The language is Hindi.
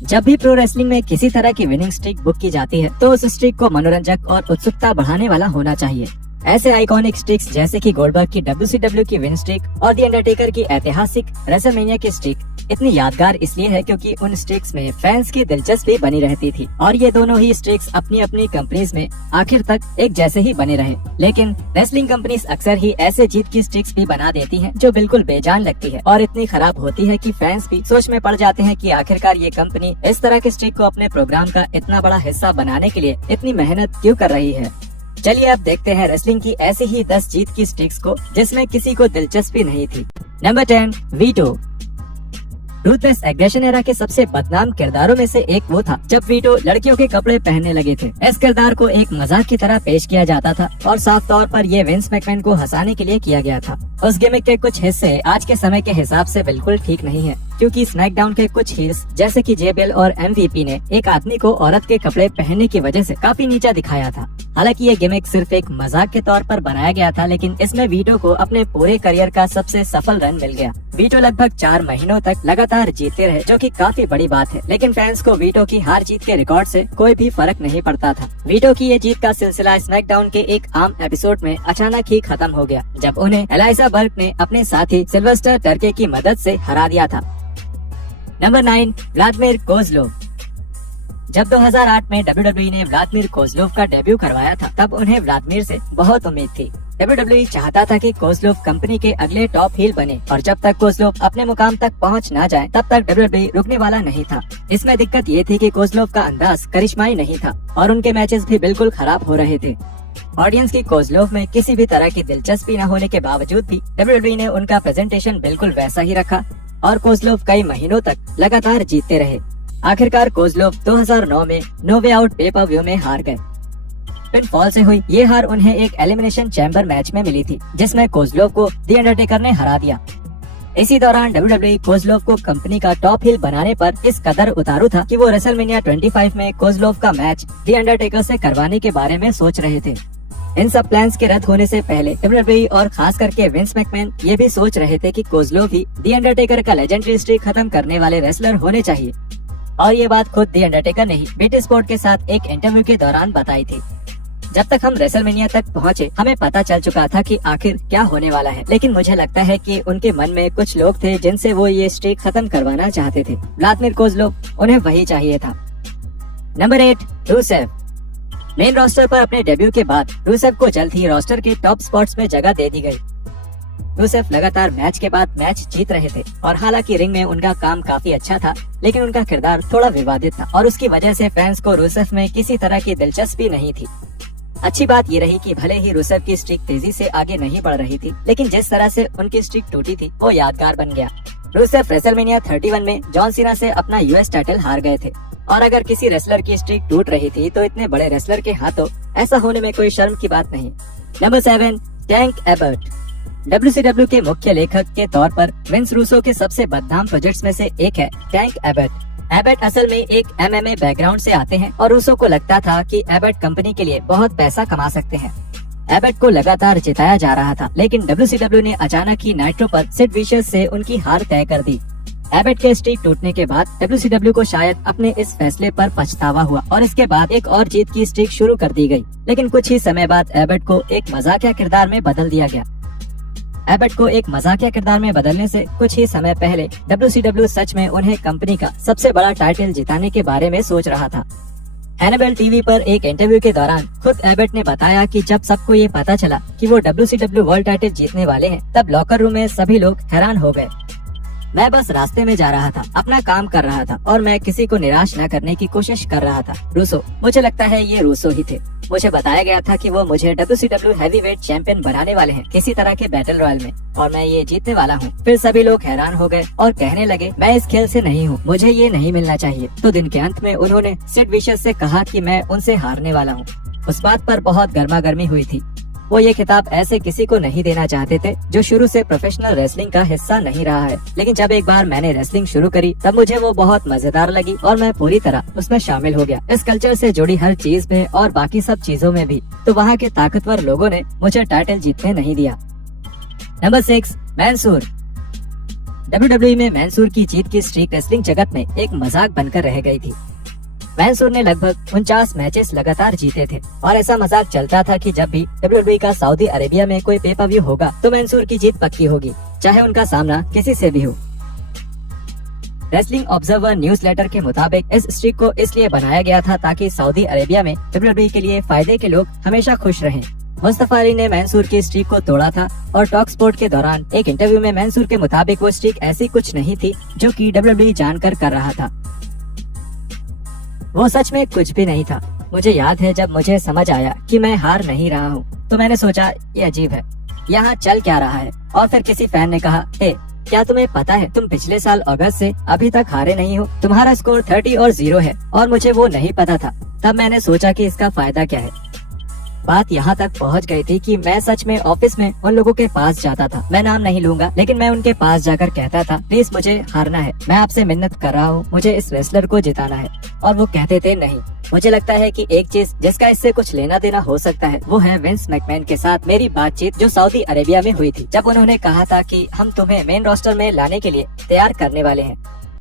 जब भी प्रो रेसलिंग में किसी तरह की विनिंग स्ट्रीक बुक की जाती है तो उस स्ट्रीक को मनोरंजक और उत्सुकता बढ़ाने वाला होना चाहिए। ऐसे आइकॉनिक स्ट्रीक्स जैसे कि गोल्डबर्ग की WCW की विन स्ट्रीक और द अंडरटेकर की ऐतिहासिक रेसलमेनिया की स्ट्रीक इतनी यादगार इसलिए है क्योंकि उन स्ट्रीक्स में फैंस की दिलचस्पी बनी रहती थी और ये दोनों ही स्ट्रीक्स अपनी अपनी कंपनीज में आखिर तक एक जैसे ही बने रहे। लेकिन रेसलिंग कंपनीज अक्सर ही ऐसे जीत की स्ट्रीक्स भी बना देती हैं जो बिल्कुल बेजान लगती है और इतनी खराब होती है कि फैंस भी सोच में पड़ जाते हैं कि आखिरकार ये कंपनी इस तरह के स्ट्रीक को अपने प्रोग्राम का इतना बड़ा हिस्सा बनाने के लिए इतनी मेहनत क्यों कर रही है। चलिए अब देखते हैं रेसलिंग की ऐसी ही 10 जीत की स्ट्रीक्स को जिसमें किसी को दिलचस्पी नहीं थी। Number 10, veto. Ruthless aggression era के सबसे बदनाम किरदारों में से एक वो था जब वीटो लड़कियों के कपड़े पहनने लगे थे। इस किरदार को एक मजाक की तरह पेश किया जाता था और साफ तौर पर ये विंस मैकमैन को हंसाने के लिए किया गया था। उस गिमिक के कुछ हिस्से आज के समय के हिसाब से बिल्कुल ठीक नहीं है क्योंकि स्मैकडाउन के कुछ हील्स जैसे कि जेबेल और MVP ने एक आदमी को औरत के कपड़े पहनने की वजह से काफी नीचा दिखाया था। हालांकि ये गिमिक सिर्फ एक मजाक के तौर पर बनाया गया था, लेकिन इसमें वीटो को अपने पूरे करियर का सबसे सफल रन मिल गया। वीटो लगभग 4 महीनों तक लगातार जीतते रहे जो कि काफी बड़ी बात है, लेकिन फैंस को वीटो की हार जीत के रिकॉर्ड से कोई भी फर्क नहीं पड़ता था। वीटो की ये जीत का सिलसिला स्मैकडाउन के एक आम एपिसोड में अचानक ही खत्म हो गया जब उन्हें एलाइजा बर्क ने अपने साथी सिल्वेस्टर टर्के की मदद से हरा दिया था। Number 9, Vladimir Kozlov. जब 2008 में WWE ने व्लादिमीर कोज़लोव का डेब्यू करवाया था तब उन्हें व्लादिमीर से बहुत उम्मीद थी। WWE चाहता था कि कोज़लोव कंपनी के अगले टॉप हील बने और जब तक कोज़लोव अपने मुकाम तक पहुंच ना जाए तब तक WWE रुकने वाला नहीं था। इसमें दिक्कत ये थी कि कोज़लोव का अंदाज करिश्माई नहीं था और उनके मैचेस भी बिल्कुल खराब हो रहे थे। ऑडियंस की कोज़लोव में किसी भी तरह की दिलचस्पी न होने के बावजूद भी WWE ने उनका प्रेजेंटेशन बिल्कुल वैसा ही रखा और कोज़लोव कई महीनों तक लगातार जीतते रहे। आखिरकार कोज़लोव 2009 में नो वे आउट पे पर व्यू में हार गए। पिनफॉल से हुई ये हार उन्हें एक एलिमिनेशन चैम्बर मैच में मिली थी जिसमें कोज़लोव को द अंडरटेकर ने हरा दिया। इसी दौरान WWE कोज़लोव को कंपनी का टॉप हील बनाने पर इस कदर उतारू था कि वो रेसलमेनिया 25 में कोज़लोव का मैच द अंडरटेकर से करवाने के बारे में सोच रहे थे। इन सब प्लान्स के रद्द होने से पहले WWE और खास करके विंस मैकमैन ये भी सोच रहे थे कि कोज़लोव ही द अंडरटेकर का लेजेंडरी स्ट्रीक खत्म करने वाले रेसलर होने चाहिए और ये बात खुद द अंडरटेकर ने ही बीटी स्पोर्ट के साथ एक इंटरव्यू के दौरान बताई थी। जब तक हम रेसलमेनिया तक पहुँचे हमें पता चल चुका था कि आखिर क्या होने वाला है, लेकिन मुझे लगता है कि उनके मन में कुछ लोग थे जिनसे वो ये स्ट्रीक खत्म करवाना चाहते थे। व्लादिमीर कोज़लोव, उन्हें वही चाहिए था। Number 8, Rusev. मेन रोस्टर पर अपने डेब्यू के बाद रूसेव को जल्द ही रोस्टर के टॉप स्पॉट्स में जगह दे दी गई। रूसेव लगातार मैच के बाद मैच जीत रहे थे और हालांकि रिंग में उनका काम काफी अच्छा था, लेकिन उनका किरदार थोड़ा विवादित था और उसकी वजह से फैंस को रूसेव में किसी तरह की दिलचस्पी नहीं थी। अच्छी बात ये रही कि भले ही रूसेव की स्ट्रीक तेजी से आगे नहीं बढ़ रही थी, लेकिन जिस तरह से उनकी स्ट्रीक टूटी थी वो यादगार बन गया। रूसेव रेसलमेनिया 31 में जॉन सीना से अपना US टाइटल हार गए थे और अगर किसी रेसलर की स्ट्रीक टूट रही थी तो इतने बड़े रेसलर के हाथों ऐसा होने में कोई शर्म की बात नहीं। Number 7, tank Ebert. WCW के मुख्य लेखक के तौर पर विंस रूसो के सबसे बदनाम प्रोजेक्ट्स में से एक है टैंक एबर्ट। एबर्ट असल में एक MMA बैकग्राउंड से आते हैं और रूसो को लगता था कि एबर्ट कंपनी के लिए बहुत पैसा कमा सकते हैं। एबर्ट को लगातार जिताया जा रहा था, लेकिन WCW ने अचानक ही नाइट्रो पर सिड विशियस से उनकी हार तय कर दी। एबर्ट के स्ट्रीक टूटने के बाद WCW को शायद अपने इस फैसले पर पछतावा हुआ और इसके बाद एक और जीत की स्ट्रीक शुरू कर दी गई, लेकिन कुछ ही समय बाद एबर्ट को एक मजाकिया किरदार में बदल दिया गया। एबर्ट को एक मजाकिया किरदार में बदलने से कुछ ही समय पहले WCW सच में उन्हें कंपनी का सबसे बड़ा टाइटल जिताने के बारे में सोच रहा था। हैनिबल टीवी पर एक इंटरव्यू के दौरान खुद एबर्ट ने बताया कि जब सबको ये पता चला कि वो WCW वर्ल्ड टाइटल जीतने वाले हैं तब लॉकर रूम में सभी लोग हैरान हो गए। मैं बस रास्ते में जा रहा था, अपना काम कर रहा था और मैं किसी को निराश न करने की कोशिश कर रहा था। रूसो, मुझे लगता है ये रूसो ही थे। मुझे बताया गया था कि वो मुझे WCW हैवीवेट चैंपियन बनाने वाले हैं किसी तरह के बैटल रॉयल में और मैं ये जीतने वाला हूँ। फिर सभी लोग हैरान हो गए और कहने लगे मैं इस खेल से नहीं हूँ, मुझे ये नहीं मिलना चाहिए। तो दिन के अंत में उन्होंने सिड विशियस से कहा कि मैं उनसे हारने वाला हूँ। उस बात पर बहुत गर्मा गर्मी हुई थी। वो ये खिताब ऐसे किसी को नहीं देना चाहते थे जो शुरू से प्रोफेशनल रेसलिंग का हिस्सा नहीं रहा है, लेकिन जब एक बार मैंने रेसलिंग शुरू करी तब मुझे वो बहुत मजेदार लगी और मैं पूरी तरह उसमें शामिल हो गया, इस कल्चर से जुड़ी हर चीज में और बाकी सब चीजों में भी। तो वहाँ के ताकतवर लोगों ने मुझे टाइटल जीतने नहीं दिया। नंबर 6, मैनसूर। WWE में मैनसूर की जीत की स्ट्रीक रेसलिंग जगत में एक मजाक बनकर रह गई थी। मैनसूर ने लगभग 49 मैचेस लगातार जीते थे और ऐसा मजाक चलता था कि जब भी WWE का सऊदी अरेबिया में कोई पे पर व्यू होगा तो मैनसूर की जीत पक्की होगी, चाहे उनका सामना किसी से भी हो। रेसलिंग ऑब्जर्वर न्यूज़लेटर के मुताबिक इस स्ट्रीक को इसलिए बनाया गया था ताकि सऊदी अरेबिया में WWE के लिए फायदे के लोग हमेशा खुश रहें। मुस्तफा अली ने मैनसूर की स्ट्रीक को तोड़ा था और टॉक स्पोर्ट के दौरान एक इंटरव्यू में मैनसूर के मुताबिक वो स्ट्रीक ऐसी कुछ नहीं थी जो कि WWE जानकर कर रहा था। वो सच में कुछ भी नहीं था। मुझे याद है जब मुझे समझ आया कि मैं हार नहीं रहा हूँ तो मैंने सोचा ये अजीब है, यहाँ चल क्या रहा है। और फिर किसी फैन ने कहा, क्या तुम्हें पता है तुम पिछले साल अगस्त से अभी तक हारे नहीं हो, तुम्हारा स्कोर 30 और 0 है। और मुझे वो नहीं पता था। तब मैंने सोचा कि इसका फायदा क्या है। बात यहाँ तक पहुँच गई थी कि मैं सच में ऑफिस में उन लोगों के पास जाता था, मैं नाम नहीं लूंगा, लेकिन मैं उनके पास जाकर कहता था प्लीज मुझे हारना है, मैं आपसे मिन्नत कर रहा हूँ, मुझे इस रेसलर को जिताना है। और वो कहते थे नहीं। मुझे लगता है कि एक चीज जिसका इससे कुछ लेना देना हो सकता है वो है विंस मैकमैन के साथ मेरी बातचीत जो सऊदी अरेबिया में हुई थी, जब उन्होंने कहा था कि हम तुम्हें मेन रोस्टर में लाने के लिए तैयार करने वाले हैं।